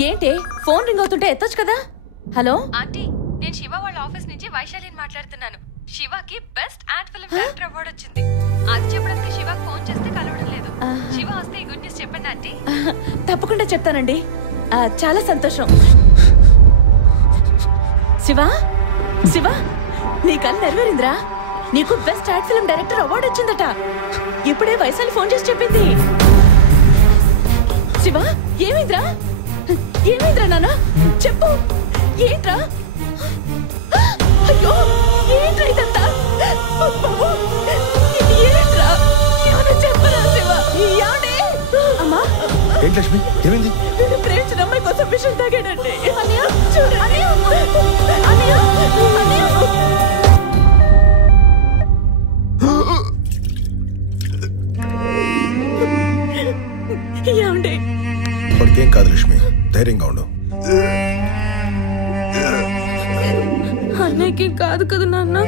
ఏంటి phone ring అవుతుంటే ఎత్తొచ్చు కదా. హలో ఆంటీ, నేను శివ వాళ్ళ ఆఫీస్ నుంచి వైశాలిని మాట్లాడుతున్నాను. శివకి best ad film director award వచ్చింది. అది చెప్పడానికి శివకి ఫోన్ చేస్తే కలవడం లేదు. శివ వస్తే ఈ గుడ్ న్యూస్ చెప్పండి ఆంటీ. తప్పకుండా చెప్తానండి. చాలా సంతోషం. శివ శివ నీ కళ్ళు నెరవేరిందిరా. నీకు best ad film director award వచ్చిందట. ఇప్పుడే వైశాలి ఫోన్ చేసి చెప్పింది. శివ ఏమైందిరా? ఏమైందిరా నాన్న? చెప్పు, ఏంట్రా? అయ్యో ఏంట్రా ఇదంతా? ఏంట్రా? ఏమన్నా చెప్పరా శివ? ఏమండి? అమ్మా ఏంటి లక్ష్మి, ఏమైంది? నేను ప్రేమించిన అమ్మాయి కోసం విషయం తాగాడండి. అన్నయ్య చూడు, అన్నయ్య అన్నయ్య అన్నయ్య. ఏమండి? వాడికేం కాదు లక్ష్మి, ధైర్యంగా ఉండు. అన్నయ్యకి కాదు కదా నాన్న.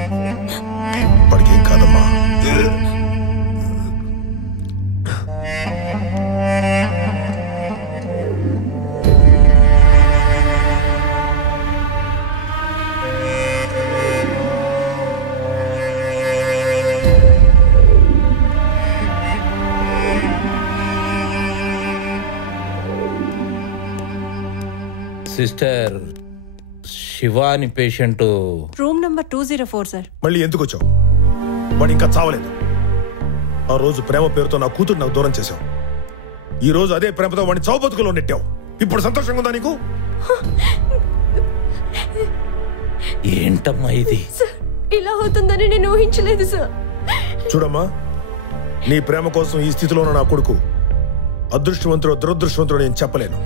వాడికేం కాదమ్మా. Sister, Shivani patient room number 204 sir. మళ్ళీ ఎందుకు వచ్చావు? వాడు ఇంకా చావలేదు. ఆ రోజు ప్రేమ పేరుతో నా కూతురు నాకు దూరం చేశావు. ఈ రోజు అదే ప్రేమతో వాడిని చావు బతుకులో నెట్టావు. ఇప్పుడు సంతోషంగా ఉందా నీకు? ఏంటమ్మా ఇది? ఇలా అవుతుందని నేను ఊహించలేదు సార్. చూడమ్మా, నీ ప్రేమ కోసం ఈ స్థితిలో ఉన్న నా కొడుకు అదృష్టవంతుడు దురదృష్టవంతుడు నేను చెప్పలేను.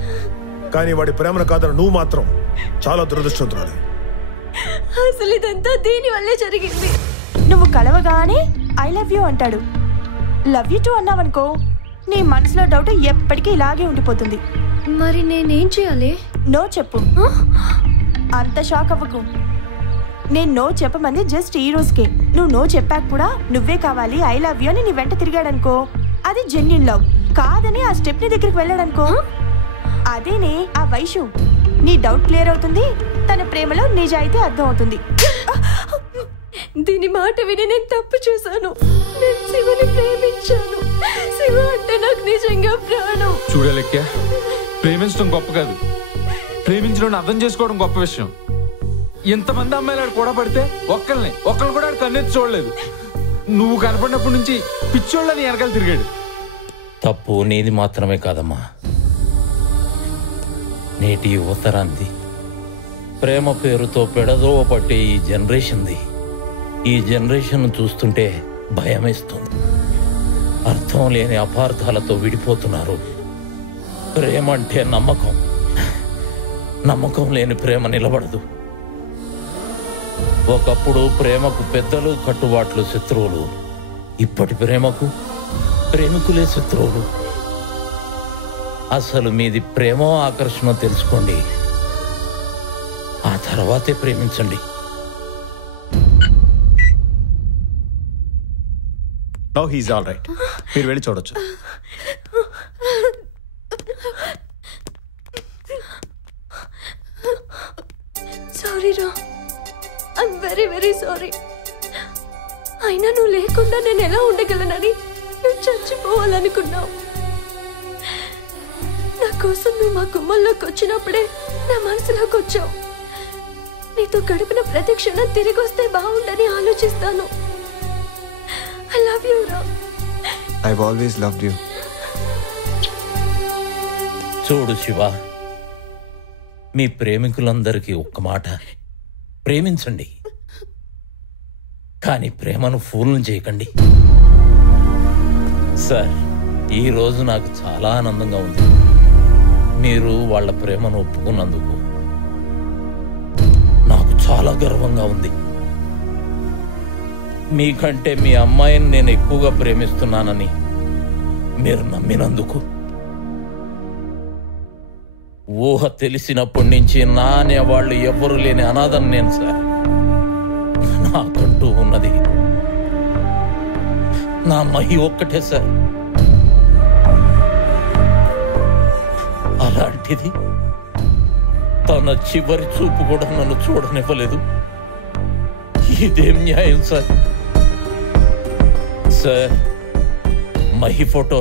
కానీ వాడి ప్రేమను కాదని నువ్వు మాత్రం చాలా దురదృష్టవంతురాలు. అసలు ఇదంతా దీని వల్లే జరిగింది. నువ్వు కలవగానే ఐ లవ్ యూ అంటాడు. లవ్ యూ టూ అన్నావనుకో, నీ మనసులో డౌట్ ఎప్పటికీ ఇలాగే ఉండిపోతుంది. మరి నేనేం చేయాలి? నో చెప్పు. అంత షాక్ అవ్వకు. నేను నో చెప్పమంది జస్ట్ ఈ రోజుకే. నువ్వు నో చెప్పాక కూడా నువ్వే కావాలి ఐ లవ్ యూ అని నీ వెంట తిరిగాడనుకో, అది జెన్యూన్ లవ్. కాదని ఆ స్టెప్ ని దగ్గరికి వెళ్ళాడనుకో, అదేనే ఆ వైషు. నీ డౌట్ క్లియర్ అవుతుంది, తన ప్రేమలో నిజాయితీ అర్థం అవుతుంది. దీని మాట విని నేను తప్పు చేశాను. నేను శివుని ప్రేమించాను. శివ అంటే నాకు నిజంగా ప్రాణం. చూడలేక ప్రేమించడం గొప్ప కాదు, ప్రేమించడం అర్థం చేసుకోవడం గొప్ప విషయం. ఎంతమంది అమ్మాయిలు కూడా పడితే ఒక్కరిని కూడా కన్నెత్తి చూడలేదు. నువ్వు కనపడినప్పటి నుంచి పిచ్చోళ్ళని వెనకాల తిరిగాడు. తప్పు నీది మాత్రమే కాదమ్మా, నేటి యువతరాంది. ప్రేమ పేరుతో పెడదోవ పట్టే ఈ జనరేషన్ది. ఈ జనరేషన్ చూస్తుంటే భయమేస్తుంది. అర్థం లేని అపార్థాలతో విడిపోతున్నారు. ప్రేమ అంటే నమ్మకం. నమ్మకం లేని ప్రేమ నిలబడదు. ఒకప్పుడు ప్రేమకు పెద్దలు కట్టుబాట్లు శత్రువులు. ఇప్పటి ప్రేమకు ప్రేమికులే శత్రువులు. అసలు మీది ప్రేమ ఆకర్షణ తెలుసుకోండి, ఆ తర్వాతే ప్రేమించండి. Now he's all right. మీరు వెళ్ళి చూడొచ్చు. సారీ రా, ఐఎమ్ వెరీ వెరీ సారీ. అయినా నువ్వు లేకుండా నేను ఎలా ఉండగలనని నువ్వు చచ్చిపోవాలనుకున్నావు. నా కోసం నువ్వు మా గుమ్మంలోకి వచ్చినప్పుడే నా మనసులోకి వచ్చావు. నీతో గడిపిన ప్రతి క్షణం తిరిగి వస్తే బాగుండని ఆలోచిస్తాను. ఐ లవ్ యూ రా. I've always loved you. చూడు శివ, మీ ప్రేమికులందరికీ ఒక్క మాట, ప్రేమించండి, కానీ ప్రేమను ఫూల్ను చేయకండి. సార్, ఈరోజు నాకు చాలా ఆనందంగా ఉంది. మీరు వాళ్ళ ప్రేమను ఒప్పుకున్నందుకు నాకు చాలా గర్వంగా ఉంది. మీకంటే మీ అమ్మాయిని నేను ఎక్కువగా ప్రేమిస్తున్నానని మీరు నమ్మినందుకు. ఊహ తెలిసినప్పటి నుంచి నా అనేవాళ్ళు ఎవ్వరూ లేని అనాథని నేను సార్. నాకంటూ ఉన్నది నా మహి ఒక్కటే సార్. అలాంటిది తన చివరి చూపు కూడా నన్ను చూడనివ్వలేదు. ఇదేం న్యాయం సార్? సార్, మహి ఫోటో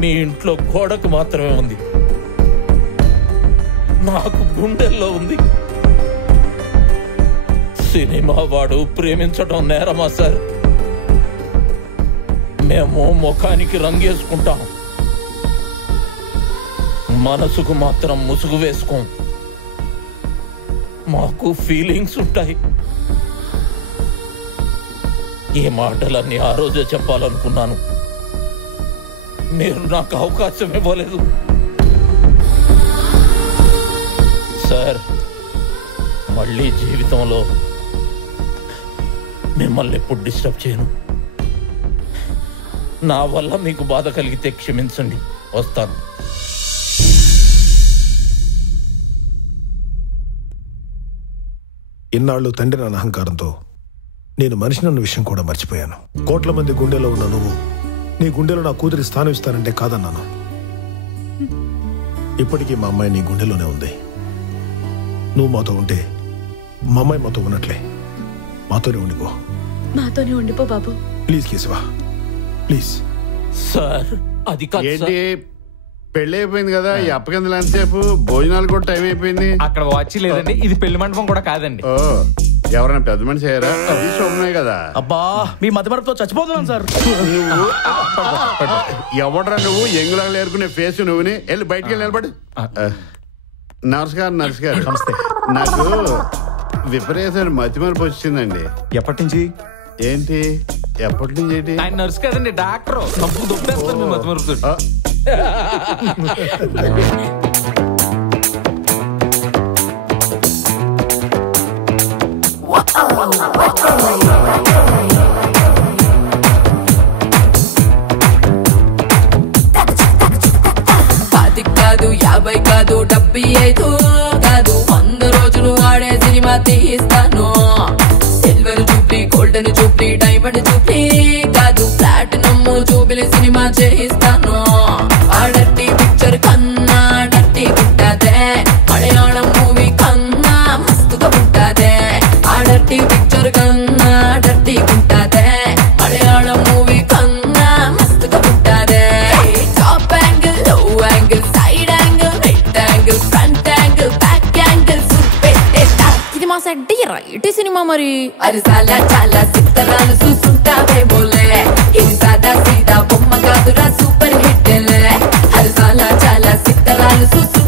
మీ ఇంట్లో గోడకు మాత్రమే ఉంది, నాకు గుండెల్లో ఉంది. సినిమా వాడు ప్రేమించడం నేరమా సార్? మేము ముఖానికి రంగేసుకుంటాం, మనసుకు మాత్రం ముసుగు వేసుకోం. మాకు ఫీలింగ్స్ ఉంటాయి. ఈ మాటలన్నీ ఆ రోజే చెప్పాలనుకున్నాను, మీరు నాకు అవకాశం ఇవ్వలేదు. సార్, మళ్ళీ జీవితంలో మిమ్మల్ని ఎప్పుడు డిస్టర్బ్ చేయను. నా వల్ల మీకు బాధ కలిగితే క్షమించండి, వస్తాను. ఇన్నాళ్ళు తండ్రి నా అహంకారంతో నేను మనిషిని అన్న విషయం కూడా మర్చిపోయాను. కోట్ల మంది గుండెలో ఉన్న నువ్వు నీ గుండెలో నా కూతురికి స్థానం ఇస్తానంటే కాదన్నాను. ఇప్పటికీ మా అమ్మాయి నీ గుండెలోనే ఉంది. నువ్వు మాతో ఉంటే మా అమ్మాయి మాతో ఉన్నట్లే. మాతోనే ఉండిపో. మాతోనే ఉండిపో బాబు. Please Keshava, please. సార్, అది ఏంటి పెళ్లి అయిపోయింది కదా, ఈ అప్పకిందలు ఎంతసేపు? భోజనాలు కూడా టైం అయిపోయింది. అక్కడ వాచ్ లేదండి, ఇది పెళ్లి మండపం కూడా కాదండి. ఓ, ఎవరైనా పెద్ద మనిషి అయ్యారా? అది శోభనాయి కదా. అబ్బా, మీ మధ్యమరపుతో చచ్చిపోతున్నాను సార్. నువ్వు ఎవడరా నువ్వు? ఎంగులాగా ఏరుకునే ఫేస్ నువ్వుని. వెళ్ళి బయటికి వెళ్ళి నిలబడి. నమస్కారం నర్స్ గారు. నమస్తే. నాకు విపరీతమైన మతిమరుపు వచ్చిందండి. ఎప్పటి నుంచి? ఏంటి ఎప్పటి నుంచి? ఏంటి ఆయన నర్స్ కదండి, డాక్టర్. తప్పు దొబ్బేస్తారు మీ మధ్యమరపుతో. పాతి కాదు, 50 కాదు, 75 కాదు, 100 రోజులు ఆడే సినిమా తీస్తాను. సిల్వర్ చూపి, గోల్డెన్ చూపి, డైమండ్ చూపి కాదు, ప్లాటినం చూపిలి సినిమా చేయిస్తాను. ఆడట్టి పిక్చర్ కన్నా డట్టి పుట్టదే, మలయాళం మూవీ కన్నా మస్తుగా పుట్టదే. ఆడట్టి పిక్చర్ కన్నా డట్టి పుట్టదే, మలయాళం మూవీ కన్నా మస్తుగా పుట్టదే. Top angle, low angle, side angle, right angle, front angle, back angle చూపెట్టేస్తా. ఇది మా సెట్ రైట్ సినిమా మరి. అది చాలా చాలా సిద్ధరాలు చూసుంటావే బోలే, ఇది సాదా సీదా బొమ్మ కాదురా, సూపర్ హిట్. అది చాలా చాలా సిద్ధరాలు చూసు